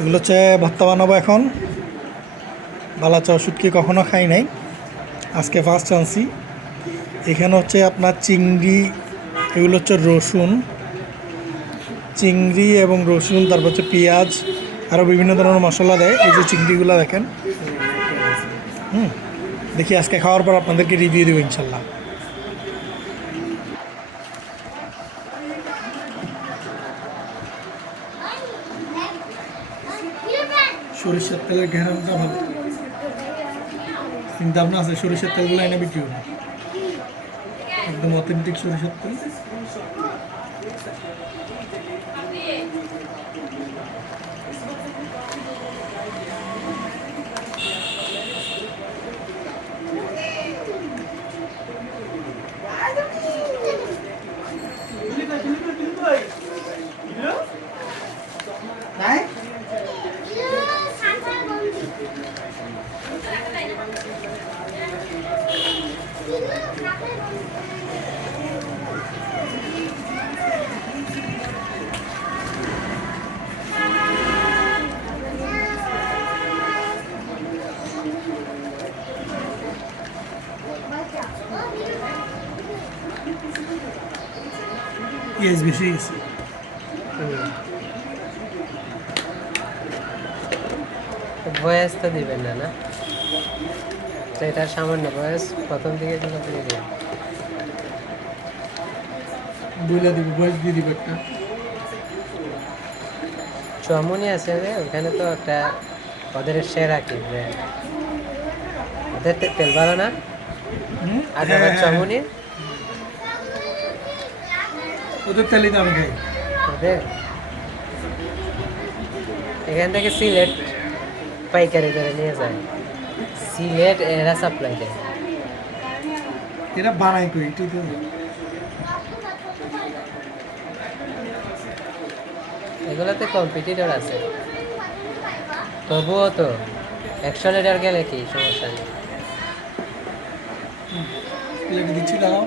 এগুলো হচ্ছে ভর্তা বানাবো এখন। বালাচা ওষুধ কি কখনো খাই নাই, আজকে ফার্স্ট আনছি। এখানে হচ্ছে আপনার চিংড়ি, এগুলো হচ্ছে রসুন, চিংড়ি এবং রসুন, তারপর হচ্ছে পেঁয়াজ, আরও বিভিন্ন ধরনের মশলা দেয়। এই যে চিংড়িগুলো দেখেন। দেখি আজকে খাওয়ার পর আপনাদেরকে রিভিউ দেবো ইনশাল্লাহ। সরিষার তেলের ঘেরানটা ভালো, চিন্তা ভাবনা আছে সরিষার তেলগুলো এনে বিক্রি হবে, একদম অথেন্টিক সরিষার তেল। পেঁয়াজ বেশি গেছে। বয়স তো দিবেন না, না তো এটা সামান্য বয়স, প্রথম দিকে দিলে দিয়ে দেবেন। বইলা দিব, বয়স দিয়ে দিব একটা। চমনি আছে রে ওখানে, তো একটা ওদের সেরা কি ব্র্যান্ড, ওদের তেল ভালো না। আর আবার চমনি ওদের তেলই তো আমি খাই। ওদের এখান থেকে সিলেট পাইকারি করে নিয়ে যায়, সিলেট এরা সাপ্লাই দেয়। এরা বানাই কই এটাই তো। এগুলোতে কম্পিটিটর আছে, তবুও তো 100 লিটার গেলে কি সমস্যা নেই। লেগে দিচ্ছি, দাঁড়াও।